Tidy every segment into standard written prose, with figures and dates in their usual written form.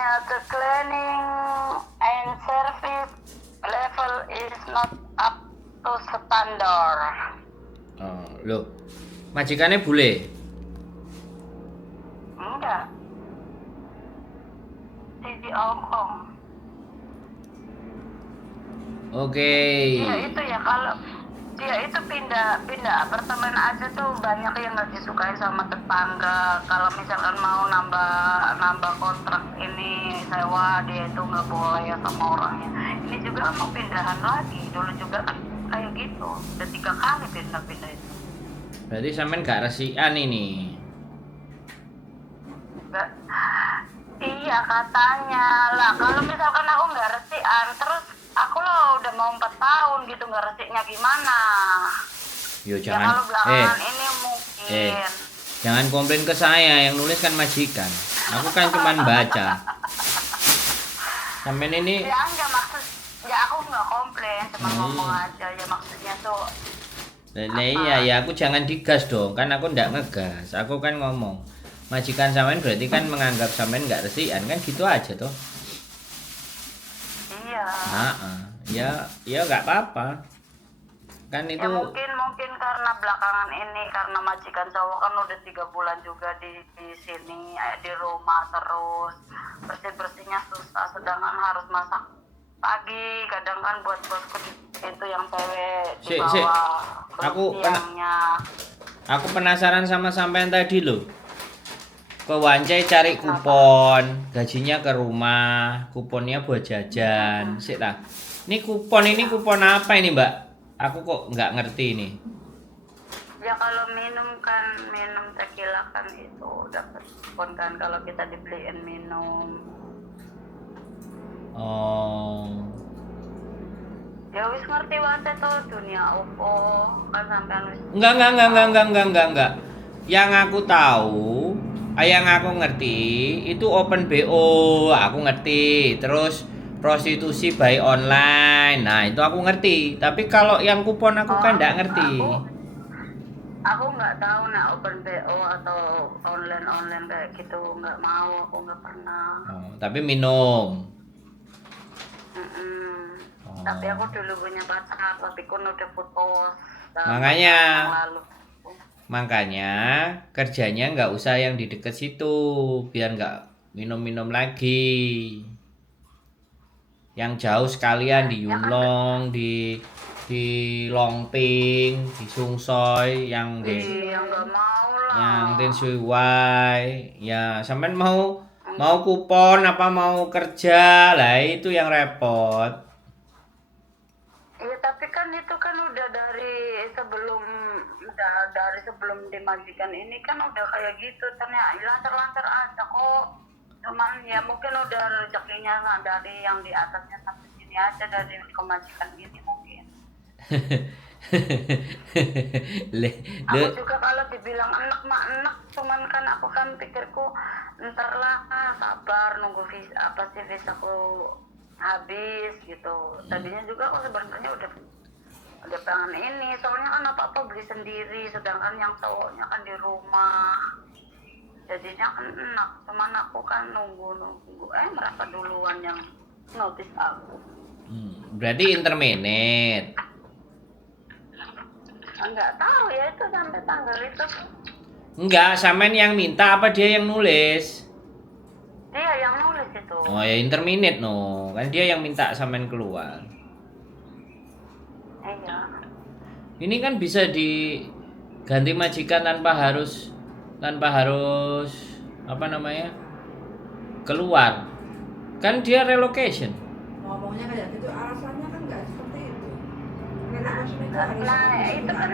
katanya the cleaning and service level is not up to standard. Oh, loh. Majikannya bule? Enggak. Di Hong Kong. Oke. Dia itu ya kalau dia itu pindah apartemen aja tuh banyak yang nggak disukai sama tetangga. Kalau misalkan mau nambah kontrak ini sewa, dia itu nggak boleh ya sama orangnya. Ini juga mau pindahan lagi, dulu juga kan kayak gitu, udah 3 kali pindah itu. Berarti sampean gak resikan ini. Nggak, iya katanya lah. Kalau misalkan aku nggak resian, terus aku loh udah mau 4 tahun gitu nggak resiknya gimana? Yo Ya kalau belakangan ini mungkin. Jangan komplain ke saya, yang nulis kan majikan. Aku kan cuman baca. Sampean ini Ya enggak maksud, ya aku nggak komplain, cuma ngomong aja ya maksudnya tuh. Nah, iya ya aku jangan digas dong, kan aku ndak ngegas. Aku kan ngomong. Majikan sampean berarti kan menganggap sampean nggak resikan kan gitu aja toh. Iya. Ya nggak apa-apa. Kan itu Ya mungkin karena belakangan ini karena majikan cowok kan udah 3 bulan juga di sini di rumah terus bersihnya susah, sedangkan harus masak pagi, kadang kan buat bosku itu yang cewek di bawah. Aku penasaran sama sampean tadi loh. Ke Wancai cari kupon, gajinya ke rumah, kuponnya buat jajan. Sik lah. Ini kupon apa ini, Mbak? Aku kok nggak ngerti ini. Ya kalau minum tequila kan itu dapat kupon kan kalau kita dibeliin minum. Oh. Ya wis ngerti wae tuh dunia opo kan sampean wis. Enggak. Yang aku tahu, yang aku ngerti itu open BO, aku ngerti. Terus prostitusi by online. Nah, itu aku ngerti. Tapi kalau yang kupon aku kan enggak ngerti. Aku nggak tahu nak open BO atau online kayak gitu, nggak mau, aku nggak pernah. Oh, tapi minum. Tapi aku dulu punya pacar, tapi kan udah putus. Makanya kerjanya nggak usah yang di deket situ, biar nggak minum-minum lagi. Yang jauh sekalian di Yunlong, di Longping, di Sungsoy, yang nggak mau lah. Yang Tin Sui Wai. Ya, sampean mau kupon apa mau kerja lah, itu yang repot. Iya tapi kan itu kan udah dari sebelum dimajikan ini kan udah kayak gitu, ternyata lancar-lancar aja kok. Cuman ya mungkin udah rezekinya dari yang di atasnya sampai sini aja, dari kemajikan ini mungkin. Aku juga kalau dibilang enak mah enak, cuman kan aku kan pikirku ntar lah sabar nunggu visaku habis gitu. Tadinya juga aku sebenarnya udah pengen ini, soalnya kan apa beli sendiri, sedangkan yang cowoknya kan di rumah, jadinya kan enak. Cuman aku kan nunggu merasa duluan yang notice aku. Berarti interminate. Enggak tahu ya itu sampai tanggal itu. Enggak, sampean yang minta apa dia yang nulis? Dia yang nulis itu. Oh ya interminate no, kan dia yang minta sampean keluar. Iya. Ini kan bisa diganti majikan tanpa harus apa namanya? Keluar. Kan dia relocation. Ngomongnya kayak gitu, alasannya kan nggak seperti itu. Itu kan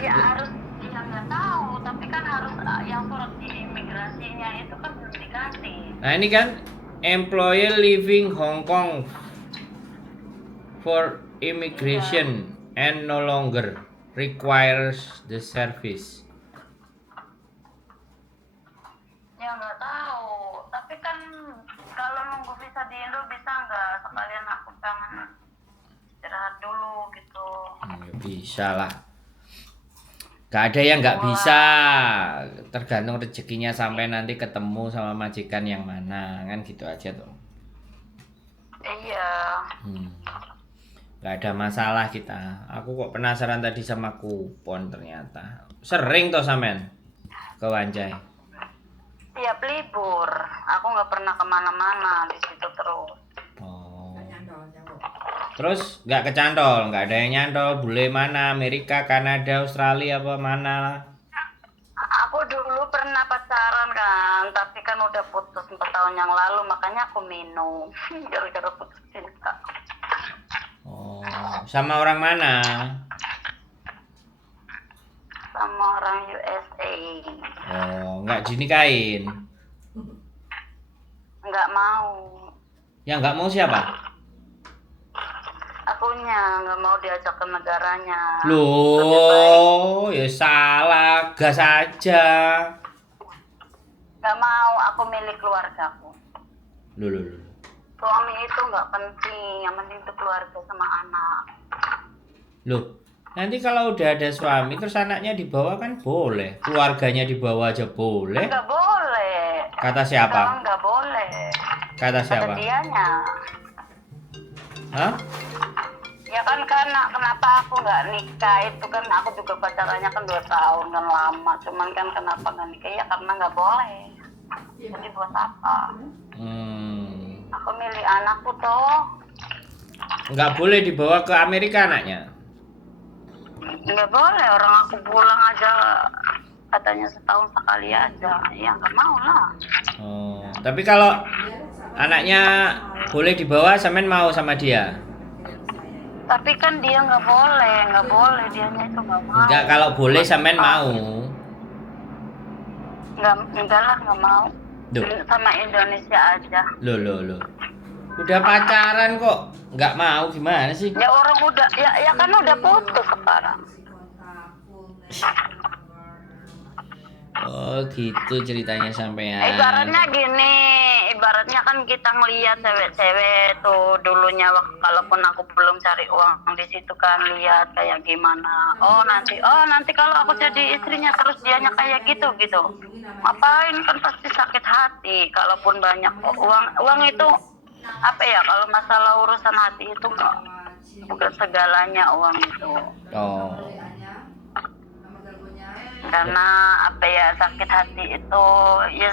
ya harus yang nggak tahu, tapi kan harus yang surat di imigrasinya itu kan belum dikasih. Nah ini kan employee leaving Hong Kong for immigration and no longer requires the service. Ya nggak tahu, tapi kan kalau nunggu visa di Indo bisa nggak, sekalian aku pengen istirahat dulu gitu. Ya bisa lah. Gak ada yang nggak bisa, tergantung rezekinya sampai nanti ketemu sama majikan yang mana, kan gitu aja tuh. Iya. Gak ada masalah kita. Aku kok penasaran tadi sama kupon ternyata. Sering toh sampean ke Wancai. Tiap libur, aku nggak pernah kemana-mana di situ terus. Oh. Nyantol, nyantol. Terus nggak kecantol, nggak ada yang nyantol. Bule mana? Amerika, Kanada, Australia apa mana? Aku dulu pernah pacaran kan, tapi kan udah putus 4 tahun yang lalu, makanya aku minum gara-gara putus cinta. Oh, sama orang mana? Sama orang USA. Oh, nggak dinikahin. Nggak mau. Yang nggak mau siapa? Akunya nggak mau diajak ke negaranya. Loh, ya salah, gas aja. Nggak mau, aku milik keluargaku. Loh. Suami itu nggak penting, yang penting itu keluarga sama anak. Loh, nanti kalau udah ada suami terus anaknya dibawa kan boleh. Keluarganya dibawa aja boleh. Nggak boleh. Kata siapa? Sekarang nggak boleh. Kata siapa? Kata dianya. Hah? Ya kan karena kenapa aku nggak nikah itu kan aku juga pacarannya kan 2 tahun kan lama. Cuman kan kenapa nggak nikah ya karena nggak boleh. Jadi buat apa? Aku milih anakku toh. Nggak boleh dibawa ke Amerika anaknya. Nggak boleh, orang aku pulang aja katanya setahun sekali aja. Ya nggak mau lah. Oh, tapi kalau anaknya boleh dibawa, sampean mau sama dia? Tapi kan dia nggak boleh, dianya itu nggak mau. Enggak, kalau boleh sampean mau. Enggak lah, nggak mau. Duh. Sama Indonesia aja. Loh. Udah pacaran kok nggak mau, gimana sih? Ya orang udah, ya kan udah putus sekarang. Oh, gitu ceritanya sampean. Ibaratnya gini, ibaratnya kan kita ngelihat cewek-cewek tuh dulunya kalaupun aku belum cari uang di situ kan lihat kayak gimana. Oh nanti kalau aku jadi istrinya terus dianya kayak gitu. Ngapain, kan pasti sakit hati. Kalaupun banyak uang itu apa ya, kalau masalah urusan hati itu bukan segalanya uang itu. Oh. Karena apa ya, sakit hati itu ya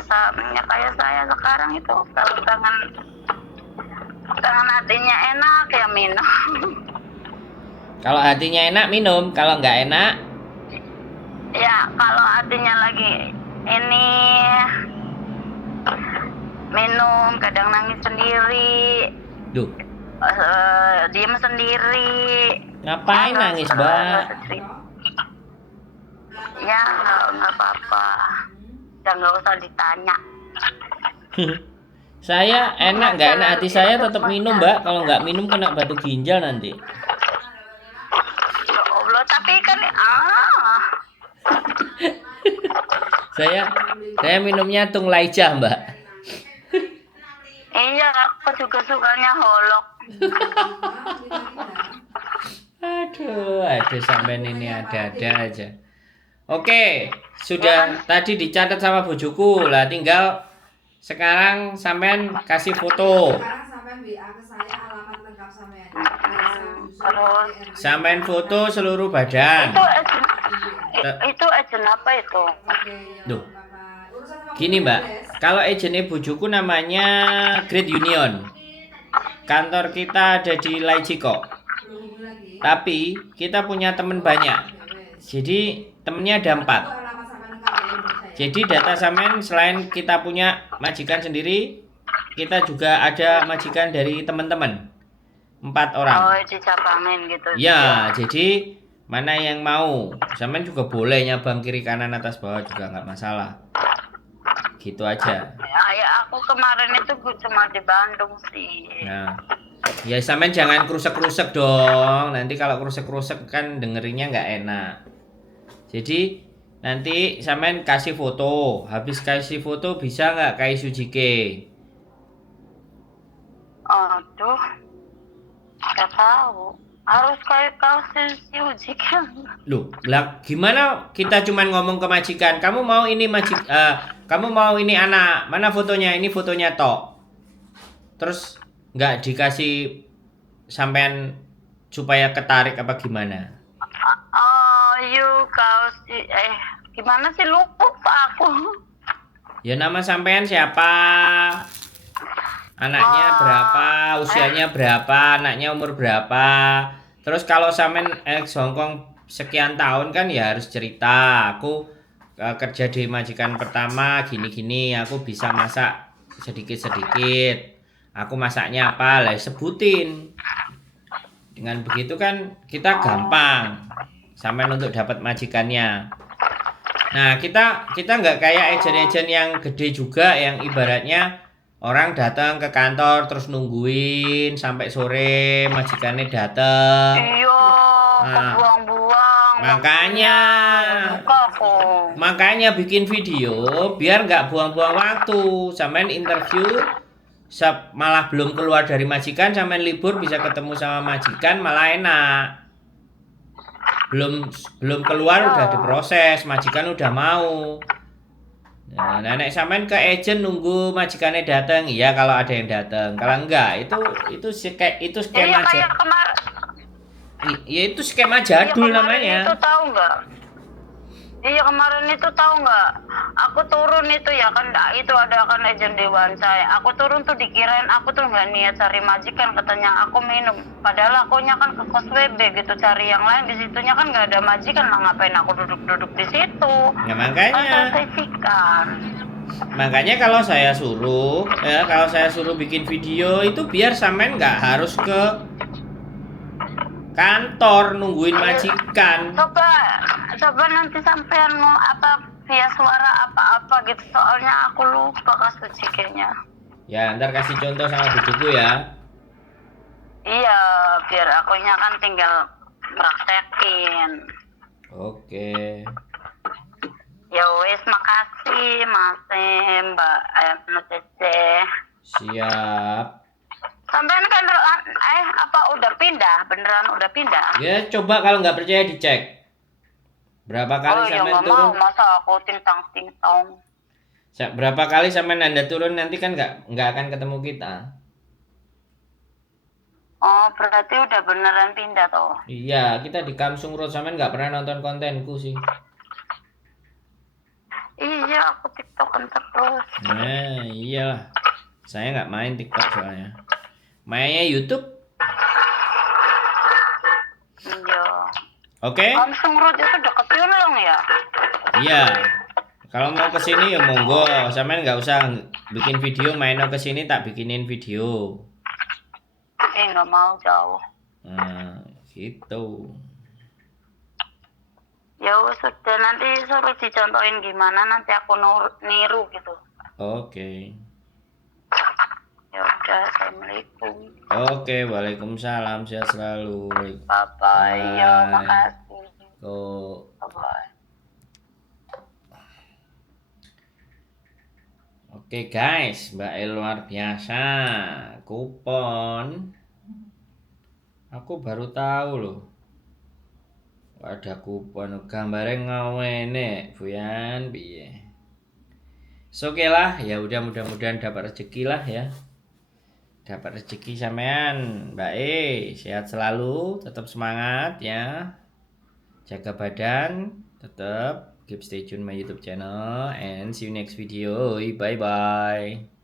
kayak saya sekarang itu kalau tangan hatinya enak ya minum. Kalau hatinya enak minum, kalau nggak enak Ya kalau hatinya lagi ini minum, kadang nangis sendiri, duh, diem sendiri. ngapain nangis, Mbak? Ya nggak apa-apa, ya nggak usah ditanya. Saya enak nggak enak hati saya tetap minum, Mbak. Kalau nggak minum kena batu ginjal nanti. Ya Allah, tapi kan Saya minumnya Tunglaijah, Mbak. iya, aku juga sukanya holok. Aduh, sampean ini ada-ada aja. Oke, sudah tadi dicatat sama bojoku lah, tinggal sekarang sampean kasih foto. Sekarang sampean WA ke saya alamat lengkap sampean. Terus Sampean foto seluruh badan. itu agen apa itu? Duh. Gini, Mbak, kalau agennya bojoku namanya Great Union. Kantor kita ada di Laijiko. Tapi kita punya teman banyak. Jadi temennya ada 4. Jadi data sampean selain kita punya majikan sendiri, kita juga ada majikan dari teman-teman. 4 orang. Oh, dicabangin gitu. Ya, jadi mana yang mau? Sampean juga boleh nyabang kiri kanan atas bawah juga nggak masalah. Gitu aja. Ya aku kemarin itu cuma di Bandung sih. Nah, ya sampean jangan krusek-krusek dong. Nanti kalau krusek-krusek kan dengerinnya nggak enak. Jadi nanti sampean kasih foto. Habis kasih foto bisa nggak kayak Sujike? Aduh, nggak tahu. Harus kayak kau si ujikan. Loh, lah gimana kita cuman ngomong ke majikan, kamu mau ini kamu mau ini anak, mana fotonya? Ini fotonya tok. Terus nggak dikasih sampean supaya ketarik apa gimana? Oh, kau si gimana sih lupa aku. Ya nama sampean siapa? Anaknya berapa? Usianya berapa? Anaknya umur berapa? Terus kalau sampean Hongkong sekian tahun kan ya harus cerita. Aku kerja di majikan pertama gini-gini, aku bisa masak sedikit-sedikit. Aku masaknya apa? Lah sebutin. Dengan begitu kan kita gampang sampean untuk dapat majikannya. Nah, kita nggak kayak ejen-ejen yang gede juga yang ibaratnya orang datang ke kantor terus nungguin sampai sore majikannya datang. Iya, Nah, kebuang-buang. makanya Buka aku. makanya bikin video biar nggak buang-buang waktu. Sampean interview malah belum keluar dari majikan, sampean libur bisa ketemu sama majikan malah enak. Belum keluar udah diproses, majikan udah mau. Nah, nenek sampean ke agent nunggu majikannya datang. Iya kalau ada yang datang. Kalau enggak itu skema Iya kayak kemarin. Ya itu skema jadul namanya. Itu tahu nggak? Iya kemarin itu tahu nggak? Aku turun itu ya kan, itu ada kan agent Dewan saya. Aku turun tuh dikirain aku tuh nggak niat cari majikan, katanya aku minum. Padahal akunya kan ke kos WB gitu cari yang lain, di situnya kan nggak ada majikan lah, ngapain aku duduk-duduk di situ? Ya makanya. Makanya kalau saya suruh bikin video itu biar sampean nggak harus ke kantor nungguin majikan. Coba nanti sampean mau via suara apa gitu, soalnya aku lupa kasus kayaknya. Ya ntar kasih contoh sama bujuku ya. Iya, biar akunya kan tinggal praktekin. Oke. Ya wes, makasih Mas Mbak Cece. Siap. Sampean kan apa udah pindah? Beneran udah pindah? Ya coba kalau nggak percaya dicek. Berapa kali ya sampean nggak turun? mau, masa aku ting-tong. Berapa kali sampean Anda turun nanti kan nggak akan ketemu kita. Oh, berarti udah beneran pindah toh? Iya, kita di Kamsung Road, sampean nggak pernah nonton kontenku sih. Iya, aku TikTokan terus. Nah, iyalah. Saya nggak main TikTok soalnya. Mainnya YouTube. Iya. Oke? Kamsung Road itu deket Yunlong ya? Iya. Kalau mau ke sini ya monggo, sampean nggak usah bikin video, main ke sini tak bikinin video. Nggak mau jauh. Nah, gitu. Ya sudah, nanti suruh dicontohin gimana, nanti aku niru gitu. Oke. Ya udah, assalamualaikum. Oke, waalaikumsalam, sehat selalu. Bye. Ya, makasih. Bye. Oke guys, Mbak El luar biasa. Kupon. Aku baru tahu loh. Ada kupon gambarnya ngawene, Buyan piye. Oke lah, ya udah mudah-mudahan dapat rezeki lah ya. Dapat rezeki sampean, Mbak sehat selalu, tetap semangat ya. Jaga badan, tetap keep stay tune my YouTube channel and see you next video. Bye bye.